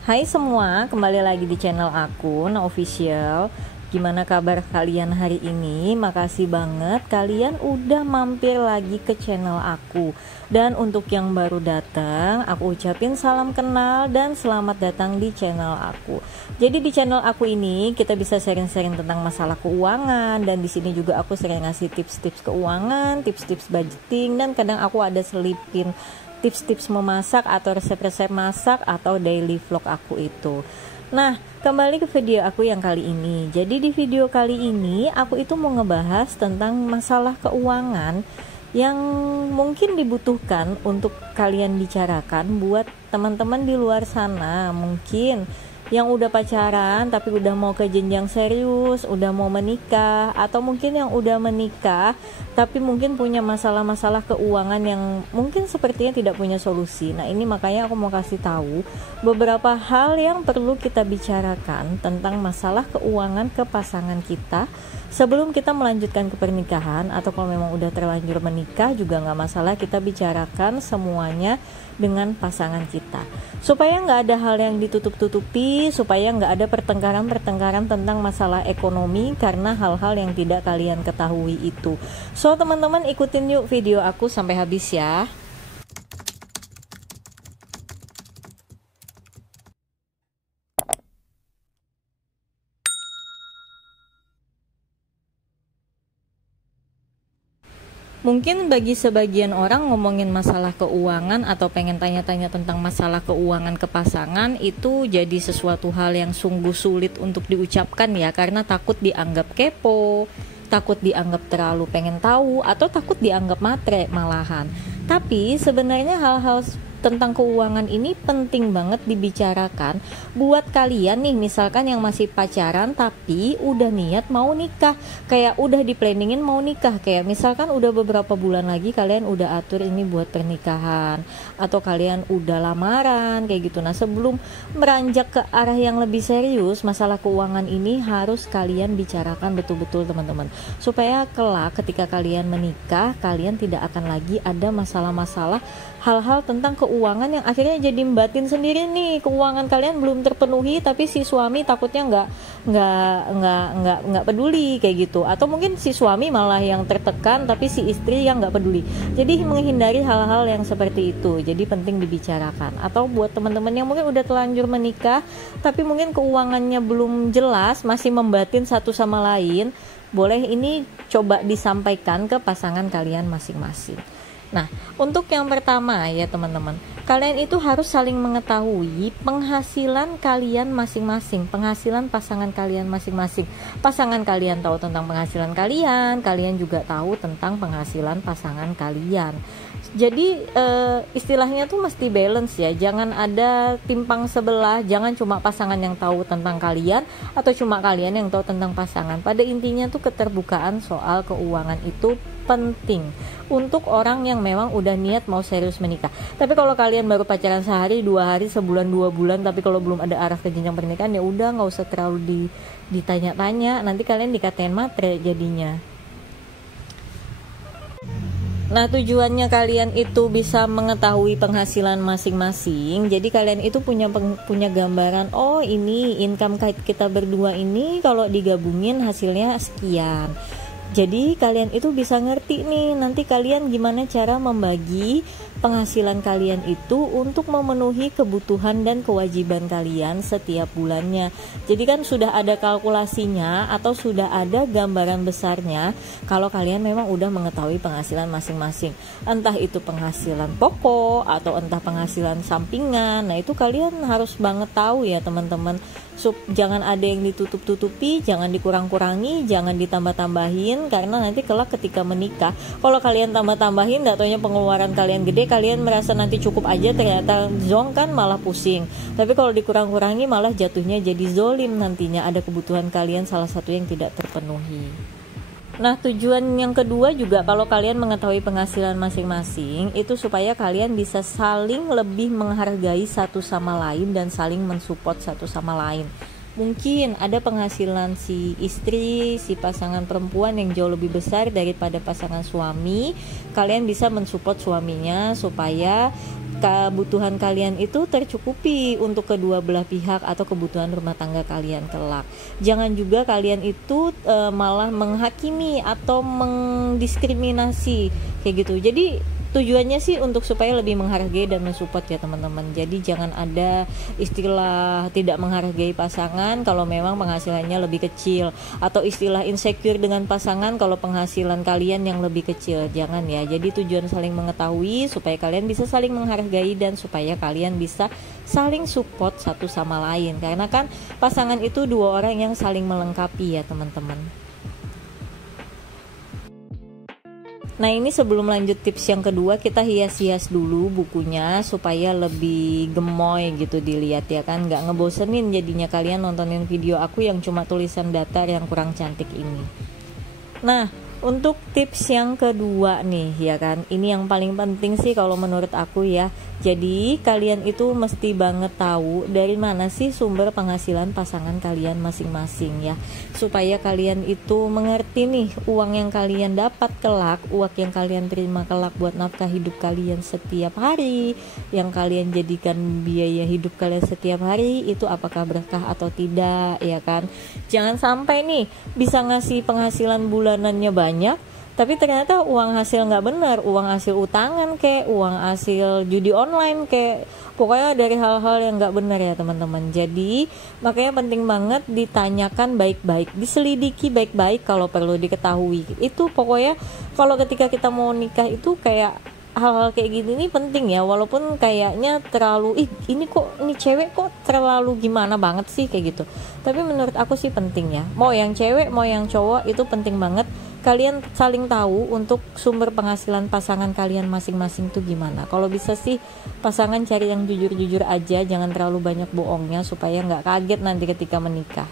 Hai semua, kembali lagi di channel aku, Nah Official. Gimana kabar kalian hari ini? Makasih banget kalian udah mampir lagi ke channel aku. Dan untuk yang baru datang, aku ucapin salam kenal dan selamat datang di channel aku. Jadi di channel aku ini kita bisa sharing-sharing tentang masalah keuangan, dan di sini juga aku sering ngasih tips-tips keuangan, tips-tips budgeting, dan kadang aku ada selipin tips-tips memasak atau resep-resep masak atau daily vlog aku itu. Nah, kembali ke video aku yang kali ini. Jadi di video kali ini aku itu mau ngebahas tentang masalah keuangan yang mungkin dibutuhkan untuk kalian bicarakan buat teman-teman di luar sana. Mungkin yang udah pacaran tapi udah mau ke jenjang serius, udah mau menikah, atau mungkin yang udah menikah tapi mungkin punya masalah-masalah keuangan yang mungkin sepertinya tidak punya solusi. Nah, ini makanya aku mau kasih tahu beberapa hal yang perlu kita bicarakan tentang masalah keuangan ke pasangan kita sebelum kita melanjutkan ke pernikahan, atau kalau memang udah terlanjur menikah juga nggak masalah, kita bicarakan semuanya dengan pasangan kita supaya nggak ada hal yang ditutup-tutupi, supaya nggak ada pertengkaran-pertengkaran tentang masalah ekonomi karena hal-hal yang tidak kalian ketahui itu. So teman-teman, ikutin yuk video aku sampai habis ya. Mungkin bagi sebagian orang ngomongin masalah keuangan atau pengen tanya-tanya tentang masalah keuangan ke pasangan itu jadi sesuatu hal yang sungguh sulit untuk diucapkan ya, karena takut dianggap kepo, takut dianggap terlalu pengen tahu, atau takut dianggap matre malahan. Tapi sebenarnya hal-hal tentang keuangan ini penting banget dibicarakan buat kalian nih, misalkan yang masih pacaran tapi udah niat mau nikah, kayak udah di planningin mau nikah, kayak misalkan udah beberapa bulan lagi kalian udah atur ini buat pernikahan, atau kalian udah lamaran kayak gitu. Nah, sebelum meranjak ke arah yang lebih serius, masalah keuangan ini harus kalian bicarakan betul-betul teman-teman, supaya kelak ketika kalian menikah kalian tidak akan lagi ada masalah-masalah hal-hal tentang keuangan yang akhirnya jadi batin sendiri nih. Keuangan kalian belum terpenuhi tapi si suami takutnya nggak peduli kayak gitu, atau mungkin si suami malah yang tertekan tapi si istri yang nggak peduli. Jadi menghindari hal-hal yang seperti itu, jadi penting dibicarakan. Atau buat teman-teman yang mungkin udah telanjur menikah tapi mungkin keuangannya belum jelas, masih membatin satu sama lain, boleh ini coba disampaikan ke pasangan kalian masing-masing. Nah, untuk yang pertama ya teman-teman, kalian itu harus saling mengetahui penghasilan kalian masing-masing, penghasilan pasangan kalian masing-masing. Pasangan kalian tahu tentang penghasilan kalian, kalian juga tahu tentang penghasilan pasangan kalian. Jadi istilahnya tuh mesti balance ya, jangan ada timpang sebelah, jangan cuma pasangan yang tahu tentang kalian atau cuma kalian yang tahu tentang pasangan. Pada intinya tuh keterbukaan soal keuangan itu penting untuk orang yang memang udah niat mau serius menikah. Tapi kalau kalian baru pacaran sehari, 2 hari, sebulan, 2 bulan, tapi kalau belum ada arah ke jenjang pernikahan, ya udah nggak usah terlalu ditanya-tanya, nanti kalian dikatain matre jadinya. Nah, tujuannya kalian itu bisa mengetahui penghasilan masing-masing. Jadi kalian itu punya gambaran, oh ini income kita berdua ini kalau digabungin hasilnya sekian. Jadi kalian itu bisa ngerti nih nanti kalian gimana cara membagi penghasilan kalian itu untuk memenuhi kebutuhan dan kewajiban kalian setiap bulannya. Jadi kan sudah ada kalkulasinya atau sudah ada gambaran besarnya kalau kalian memang udah mengetahui penghasilan masing-masing. Entah itu penghasilan pokok atau entah penghasilan sampingan. Nah, itu kalian harus banget tahu ya teman-teman. Jangan ada yang ditutup-tutupi, jangan dikurang-kurangi, jangan ditambah-tambahin, karena nanti kelak ketika menikah, kalau kalian tambah-tambahin, gak taunya pengeluaran kalian gede, kalian merasa nanti cukup aja, ternyata zonk kan malah pusing. Tapi kalau dikurang-kurangi malah jatuhnya jadi zolim, nantinya ada kebutuhan kalian salah satu yang tidak terpenuhi. Nah, tujuan yang kedua juga kalau kalian mengetahui penghasilan masing-masing itu supaya kalian bisa saling lebih menghargai satu sama lain dan saling mensupport satu sama lain. Mungkin ada penghasilan si istri, si pasangan perempuan yang jauh lebih besar daripada pasangan suami, kalian bisa mensupport suaminya supaya kebutuhan kalian itu tercukupi untuk kedua belah pihak atau kebutuhan rumah tangga kalian kelak. Jangan juga kalian itu malah menghakimi atau mendiskriminasi kayak gitu. Jadi tujuannya sih untuk supaya lebih menghargai dan mensupport ya teman-teman. Jadi jangan ada istilah tidak menghargai pasangan kalau memang penghasilannya lebih kecil, atau istilah insecure dengan pasangan kalau penghasilan kalian yang lebih kecil. Jangan ya. Jadi tujuan saling mengetahui supaya kalian bisa saling menghargai dan supaya kalian bisa saling support satu sama lain. Karena kan pasangan itu dua orang yang saling melengkapi ya teman-teman. Nah, ini sebelum lanjut tips yang kedua, kita hias-hias dulu bukunya supaya lebih gemoy gitu dilihat ya kan, nggak ngebosenin jadinya kalian nontonin video aku yang cuma tulisan datar yang kurang cantik ini. Nah, untuk tips yang kedua nih ya kan, ini yang paling penting sih kalau menurut aku ya. Jadi kalian itu mesti banget tahu dari mana sih sumber penghasilan pasangan kalian masing-masing ya, supaya kalian itu mengerti nih uang yang kalian dapat kelak, uang yang kalian terima kelak buat nafkah hidup kalian setiap hari, yang kalian jadikan biaya hidup kalian setiap hari itu apakah berkah atau tidak ya kan. Jangan sampai nih bisa ngasih penghasilan bulanannya banyak tapi ternyata uang hasil nggak benar, uang hasil utangan kayak, uang hasil judi online kayak, pokoknya dari hal-hal yang nggak benar ya teman-teman. Jadi makanya penting banget ditanyakan baik-baik, diselidiki baik-baik kalau perlu diketahui. Itu pokoknya kalau ketika kita mau nikah itu kayak hal-hal kayak gini nih penting ya, walaupun kayaknya terlalu ini kok ini cewek kok terlalu gimana banget sih kayak gitu, tapi menurut aku sih penting ya, mau yang cewek mau yang cowok itu penting banget kalian saling tahu untuk sumber penghasilan pasangan kalian masing-masing tuh gimana. Kalau bisa sih pasangan cari yang jujur-jujur aja, jangan terlalu banyak bohongnya supaya nggak kaget nanti ketika menikah.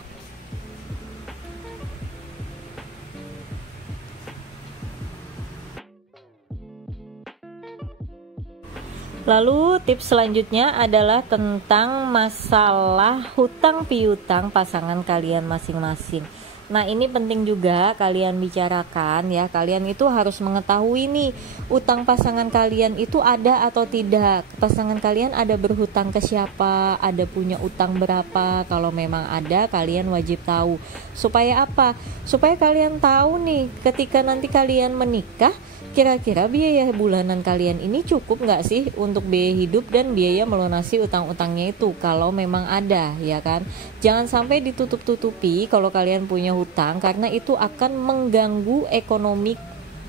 Lalu tips selanjutnya adalah tentang masalah hutang piutang pasangan kalian masing-masing. Nah, ini penting juga kalian bicarakan ya. Kalian itu harus mengetahui nih utang pasangan kalian itu ada atau tidak. Pasangan kalian ada berhutang ke siapa, ada punya utang berapa. Kalau memang ada, kalian wajib tahu. Supaya apa? Supaya kalian tahu nih ketika nanti kalian menikah, kira-kira biaya bulanan kalian ini cukup nggak sih untuk biaya hidup dan biaya melunasi utang-utangnya itu kalau memang ada ya kan. Jangan sampai ditutup-tutupi kalau kalian punya hutang, karena itu akan mengganggu ekonomi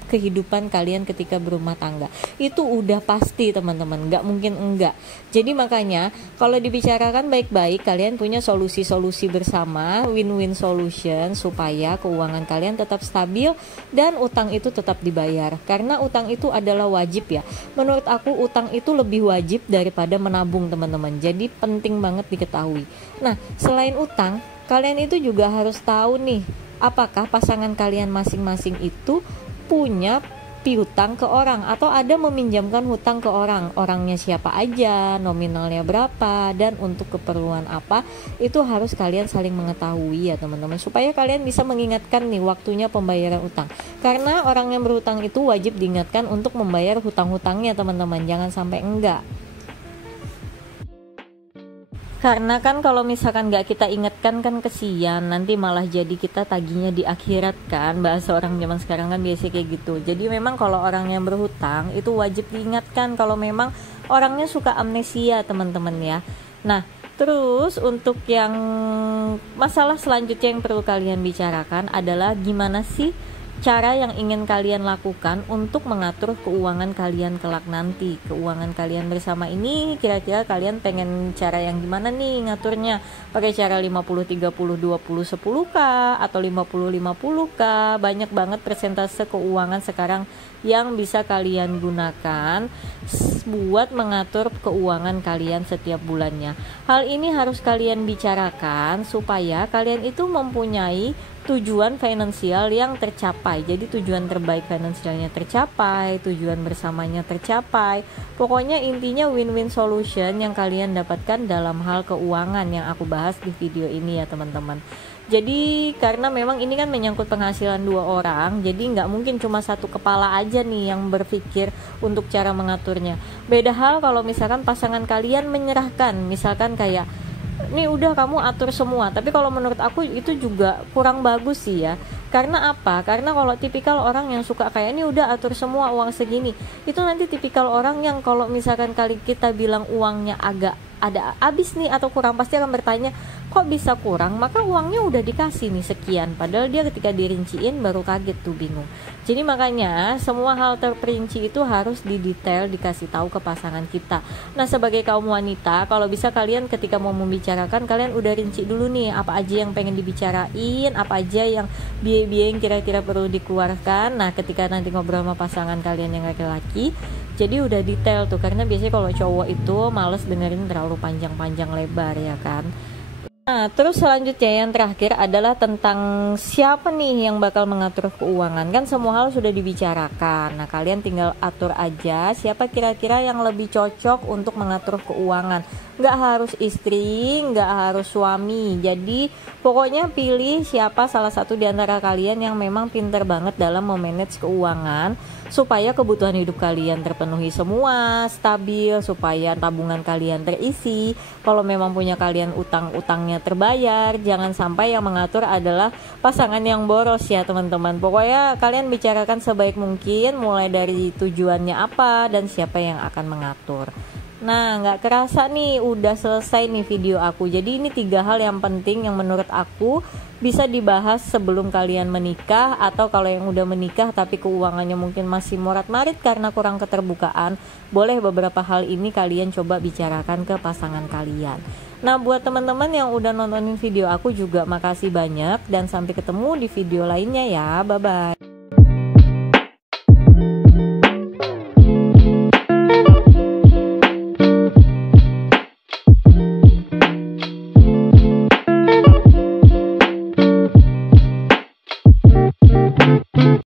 kehidupan kalian ketika berumah tangga. Itu udah pasti teman-teman, nggak mungkin enggak. Jadi makanya kalau dibicarakan baik-baik, kalian punya solusi-solusi bersama, win-win solution, supaya keuangan kalian tetap stabil dan utang itu tetap dibayar. Karena utang itu adalah wajib ya. Menurut aku utang itu lebih wajib daripada menabung teman-teman. Jadi penting banget diketahui. Nah, selain utang, kalian itu juga harus tahu nih, apakah pasangan kalian masing-masing itu punya piutang ke orang atau ada meminjamkan hutang ke orang. Orangnya siapa aja, nominalnya berapa, dan untuk keperluan apa, itu harus kalian saling mengetahui ya teman-teman, supaya kalian bisa mengingatkan nih waktunya pembayaran utang. Karena orang yang berhutang itu wajib diingatkan untuk membayar hutang-hutangnya teman-teman, jangan sampai enggak. Karena kan kalau misalkan gak kita ingatkan kan kesian, nanti malah jadi kita tagihnya di akhirat kan, bahasa orang zaman sekarang kan biasa kayak gitu. Jadi memang kalau orang yang berhutang itu wajib diingatkan kalau memang orangnya suka amnesia teman-teman ya. Nah, terus untuk yang masalah selanjutnya yang perlu kalian bicarakan adalah gimana sih cara yang ingin kalian lakukan untuk mengatur keuangan kalian kelak nanti. Keuangan kalian bersama ini kira-kira kalian pengen cara yang gimana nih ngaturnya? Pakai cara 50-30-20-10 kah? Atau 50-50 kah? Banyak banget persentase keuangan sekarang yang bisa kalian gunakan buat mengatur keuangan kalian setiap bulannya. Hal ini harus kalian bicarakan supaya kalian itu mempunyai tujuan finansial yang tercapai. Jadi tujuan terbaik finansialnya tercapai, tujuan bersamanya tercapai. Pokoknya intinya win-win solution yang kalian dapatkan dalam hal keuangan yang aku bahas di video ini ya teman-teman. Jadi karena memang ini kan menyangkut penghasilan 2 orang, jadi nggak mungkin cuma satu kepala aja nih yang berpikir untuk cara mengaturnya. Beda hal kalau misalkan pasangan kalian menyerahkan, misalkan kayak ini udah kamu atur semua, tapi kalau menurut aku itu juga kurang bagus sih ya. Karena apa? Karena kalau tipikal orang yang suka kayak ini udah atur semua uang segini, itu nanti tipikal orang yang kalau misalkan kali kita bilang uangnya agak ada habis nih atau kurang, pasti akan bertanya kok bisa kurang, maka uangnya udah dikasih nih sekian, padahal dia ketika dirinciin baru kaget tuh, bingung. Jadi makanya semua hal terperinci itu harus didetail dikasih tahu ke pasangan kita. Nah sebagai kaum wanita, kalau bisa kalian ketika mau membicarakan, kalian udah rinci dulu nih apa aja yang pengen dibicarain, apa aja yang biaya-biaya yang kira-kira perlu dikeluarkan. Nah ketika nanti ngobrol sama pasangan kalian yang laki-laki, jadi udah detail tuh, karena biasanya kalau cowok itu males dengerin terlalu panjang-panjang lebar ya kan. Nah, terus selanjutnya yang terakhir adalah tentang siapa nih yang bakal mengatur keuangan. Kan semua hal sudah dibicarakan. Nah, kalian tinggal atur aja siapa kira-kira yang lebih cocok untuk mengatur keuangan. Nggak harus istri, nggak harus suami. Jadi, pokoknya pilih siapa salah satu di antara kalian yang memang pinter banget dalam memanage keuangan, supaya kebutuhan hidup kalian terpenuhi semua, stabil, supaya tabungan kalian terisi. Kalau memang punya kalian utang-utangnya terbayar, jangan sampai yang mengatur adalah pasangan yang boros ya teman-teman. Pokoknya kalian bicarakan sebaik mungkin, mulai dari tujuannya apa dan siapa yang akan mengatur. Nah nggak kerasa nih udah selesai nih video aku. Jadi ini 3 hal yang penting yang menurut aku bisa dibahas sebelum kalian menikah, atau kalau yang udah menikah tapi keuangannya mungkin masih morat-marit karena kurang keterbukaan, boleh beberapa hal ini kalian coba bicarakan ke pasangan kalian. Nah buat teman-teman yang udah nontonin video aku juga makasih banyak, dan sampai ketemu di video lainnya ya, bye bye.